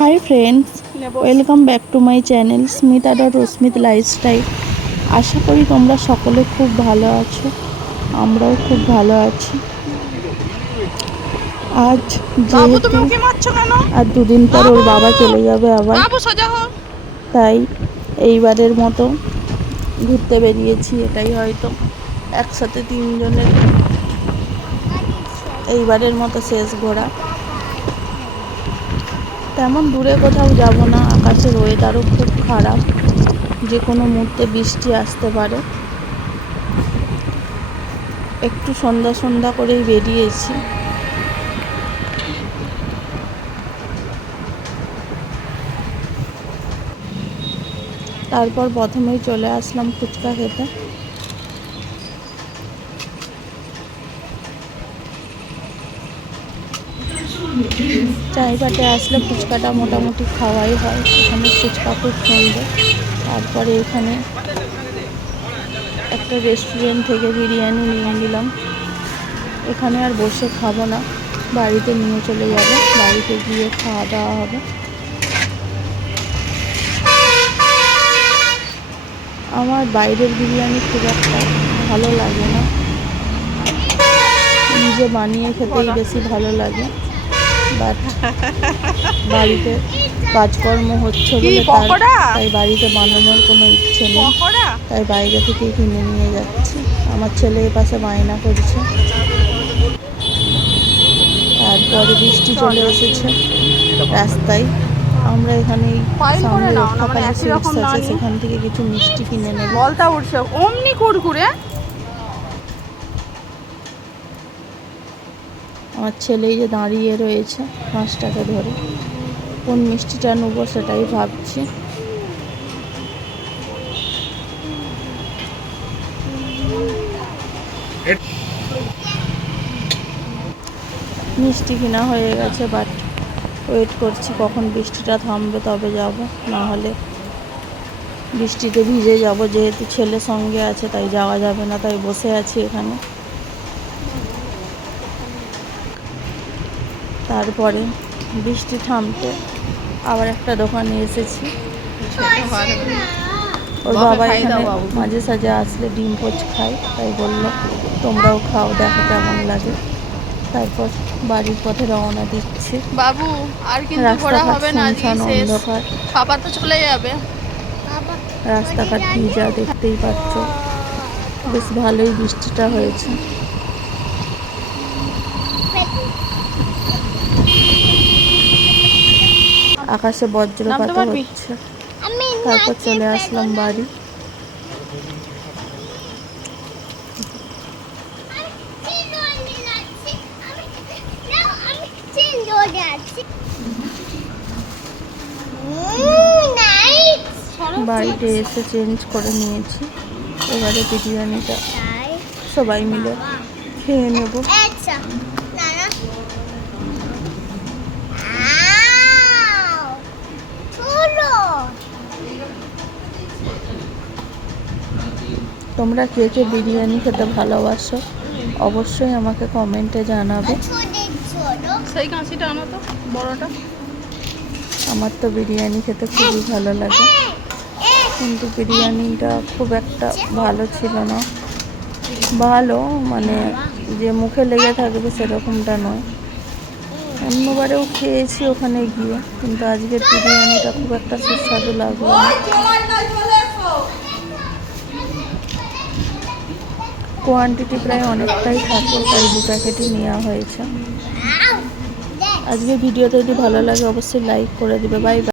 Hi friends, welcome back to my channel স্মিতা.রশ্মিত lifestyle. আশা করি তোমরা সকলে খুব ভালো আছো, আমরাও খুব ভালো আছি। আজ যেহেতু আর দুদিন পর ওর বাবা চলে যাবে আবার, তাই এইবারের মতো ঘুরতে বেরিয়েছি। এটাই হয়তো একসাথে তিনজনের এইবারের মতো শেষ ঘোরা। তেমন দূরে কোথাও যাব না, আকাশের ওয়েদারও খুব খারাপ, যে কোনো মুহূর্তে বৃষ্টি আসতে পারে। একটু সন্ধ্যা সন্ধ্যা করেই বেরিয়েছি। তারপর প্রথমেই চলে আসলাম ফুচকা খেতে। চাইবাটে আসলে ফুচকাটা মোটামুটি খাওয়াই হয়, এখানে ফুচকা খুব সুন্দর। তারপরে এখানে একটা রেস্টুরেন্ট থেকে বিরিয়ানি নিয়ে নিলাম। এখানে আর বসে খাবো না, বাড়িতে নিয়ে চলে যাবো, বাড়িতে গিয়ে খাওয়া দাওয়া হবে। আমার বাইরের বিরিয়ানি খুব একটা ভালো লাগে না, নিজে বানিয়ে খেতেই বেশি ভালো লাগে। বাট বাড়িতে কাজকর্ম হচ্ছে বলে তাই বাড়িতে বানানোর কোনো ইচ্ছে নেই, তাই বাইরে থেকেই কিনে নিয়ে যাচ্ছি। আমার ছেলে এ পাশে বায়না করছে। তারপরে বৃষ্টি চলে এসেছে রাস্তায়। আমরা এখানে সামনে রক্ষাপালা সুইটস আছে, সেখান থেকে কিছু মিষ্টি কিনে নেব। বলটা উঠছে অমনি কুরকুরে। আমার ছেলেই যে দাঁড়িয়ে রয়েছে মাছটাকে ধরে, কোন মিষ্টিটা নেবো সেটাই ভাবছি। মিষ্টি কিনা হয়ে গেছে, বাট ওয়েট করছি কখন বৃষ্টিটা থামবে তবে যাব, না হলে বৃষ্টিতে ভিজে যাব। যেহেতু ছেলে সঙ্গে আছে তাই যাওয়া যাবে না, তাই বসে আছি এখানে। তারপরে বৃষ্টি থামতে আবার একটা দোকানে এসেছি। ওর বাবা এখানে মাঝে সাঝে আসলে ডিম পোচ খায়, তাই বললো তোমরাও খাও, দেখো কেমন লাগে। তারপর বাড়ির পথে রওনা দিচ্ছি। বাবু আর কিন্তু ঘোরা হবে না, শুনশান অন্ধকার, খাবার তো চলে যাবে। রাস্তাঘাট ভিজা, দেখতেই পাচ্ছ। বেশ ভালোই বৃষ্টিটা হয়েছে। আকাশে বজ্রপাত হচ্ছে। তারপর চলে আসলাম বাড়ি। বাড়িতে এসে চেঞ্জ করে নিয়েছি, এবারে বিরিয়ানিটা সবাই মিলে খেয়ে নেব। তোমরা কে কে বিরিয়ানি খেতে ভালোবাসো অবশ্যই আমাকে কমেন্টে জানাবে। সেই কাঁচিটা আনো তো, বড়টা। আমার তো বিরিয়ানি খেতে খুবই ভালো লাগে, কিন্তু বিরিয়ানিটা খুব একটা ভালো ছিল না। ভালো মানে যে মুখে লেগে থাকবে সেরকমটা নয়। অন্যবারেও খেয়েছি ওখানে গিয়ে, কিন্তু আজকের বিরিয়ানিটা খুব একটা সুস্বাদু লাগলো না। কোয়ান্টিটি প্রায় অনেকটাই থাকে, তাই 2 প্যাকেটই নেওয়া হয়েছে। আজকের ভিডিওটা যদি ভালো লাগে অবশ্যই লাইক করে দিবে। Bye bye.